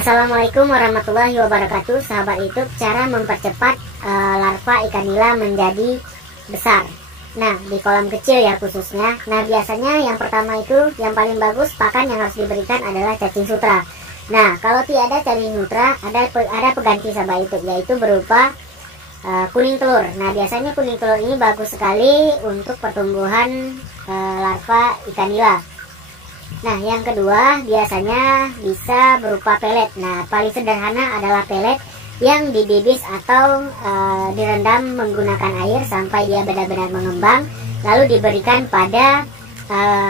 Assalamualaikum warahmatullahi wabarakatuh, sahabat YouTube. Cara mempercepat larva ikan nila menjadi besar. Nah, di kolam kecil ya khususnya. Nah, biasanya yang pertama itu yang paling bagus pakan yang harus diberikan adalah cacing sutra. Nah, kalau tidak ada cacing sutra, ada pengganti sahabat YouTube, yaitu berupa kuning telur. Nah, biasanya kuning telur ini bagus sekali untuk pertumbuhan larva ikan nila. Nah, yang kedua biasanya bisa berupa pelet. Nah, paling sederhana adalah pelet yang dibibis atau direndam menggunakan air sampai dia benar-benar mengembang, lalu diberikan pada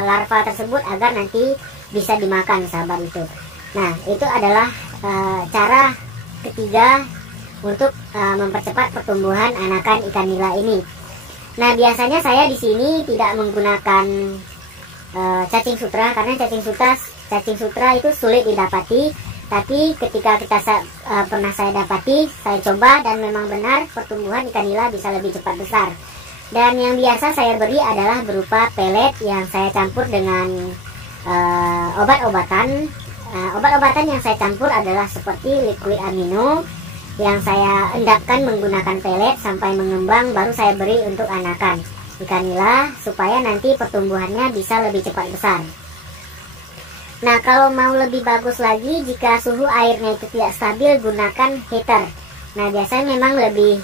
larva tersebut agar nanti bisa dimakan, sahabat itu. Nah, itu adalah cara ketiga untuk mempercepat pertumbuhan anakan ikan nila ini. Nah, biasanya saya di sini tidak menggunakan cacing sutra, karena cacing sutra itu sulit didapati. Tapi ketika pernah saya dapati, saya coba dan memang benar pertumbuhan ikan nila bisa lebih cepat besar. Dan yang biasa saya beri adalah berupa pelet yang saya campur dengan obat-obatan. Obat-obatan yang saya campur adalah seperti liquid amino yang saya endapkan menggunakan pelet sampai mengembang, baru saya beri untuk anakan ikan nila supaya nanti pertumbuhannya bisa lebih cepat besar. Nah, kalau mau lebih bagus lagi, jika suhu airnya itu tidak stabil, gunakan heater. Nah, biasanya memang lebih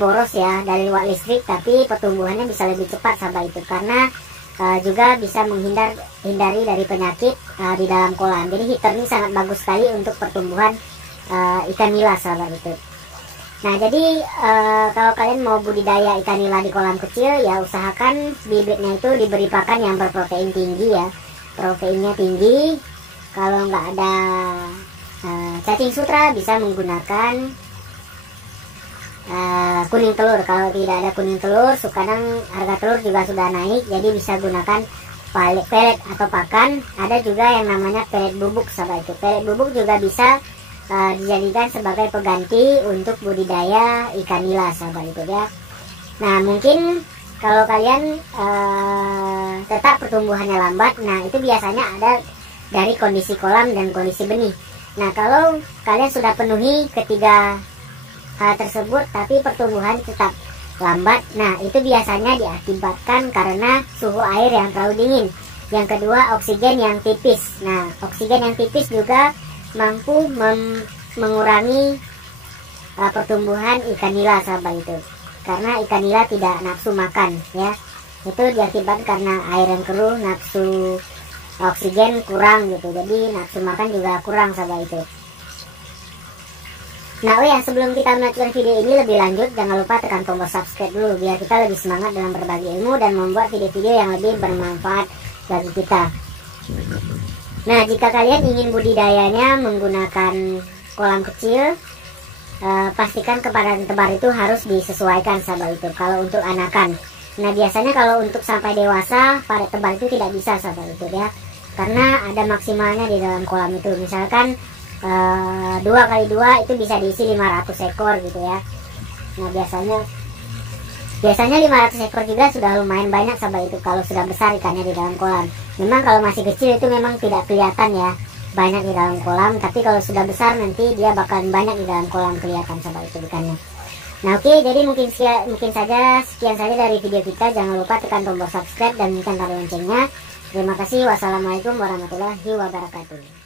boros ya dari watt listrik, tapi pertumbuhannya bisa lebih cepat, sahabat itu, karena juga bisa hindari dari penyakit di dalam kolam. Jadi heater ini sangat bagus sekali untuk pertumbuhan ikan nila, sahabat itu. Nah, jadi kalau kalian mau budidaya ikan nila di kolam kecil, ya usahakan bibitnya itu diberi pakan yang berprotein tinggi ya. Proteinnya tinggi. Kalau nggak ada cacing sutra, bisa menggunakan kuning telur. Kalau tidak ada kuning telur, kadang harga telur juga sudah naik, jadi bisa gunakan pelet atau pakan. Ada juga yang namanya pelet bubuk, sahabat itu. Pelet bubuk juga bisa dijadikan sebagai pengganti untuk budidaya ikan nila, sahabat itu ya. Nah, mungkin kalau kalian tetap pertumbuhannya lambat, nah itu biasanya ada dari kondisi kolam dan kondisi benih. Nah, kalau kalian sudah penuhi ketiga hal tersebut tapi pertumbuhan tetap lambat, nah itu biasanya diakibatkan karena suhu air yang terlalu dingin. Yang kedua, oksigen yang tipis. Nah, oksigen yang tipis juga mampu mengurangi pertumbuhan ikan nila, sahabat itu, karena ikan nila tidak nafsu makan ya. Itu diakibatkan karena air yang keruh, nafsu oksigen kurang gitu, jadi nafsu makan juga kurang, sahabat itu. Nah, oh ya, sebelum kita melanjutkan video ini lebih lanjut, jangan lupa tekan tombol subscribe dulu biar kita lebih semangat dalam berbagi ilmu dan membuat video-video yang lebih bermanfaat bagi kita. Nah, jika kalian ingin budidayanya menggunakan kolam kecil, pastikan kepadatan tebar itu harus disesuaikan, sahabat itu, kalau untuk anakan. Nah, biasanya kalau untuk sampai dewasa, padat tebar itu tidak bisa, sahabat itu ya, karena ada maksimalnya di dalam kolam itu. Misalkan 2x2 itu bisa diisi 500 ekor gitu ya. Nah, biasanya 500 ekor juga sudah lumayan banyak, sahabat itu, kalau sudah besar ikannya di dalam kolam. Memang kalau masih kecil itu memang tidak kelihatan ya banyak di dalam kolam, tapi kalau sudah besar nanti dia bakalan banyak di dalam kolam kelihatan, sahabat itu, ikannya. Nah, oke, jadi mungkin sekian saja dari video kita. Jangan lupa tekan tombol subscribe dan nyalakan loncengnya. Terima kasih. Wassalamualaikum warahmatullahi wabarakatuh.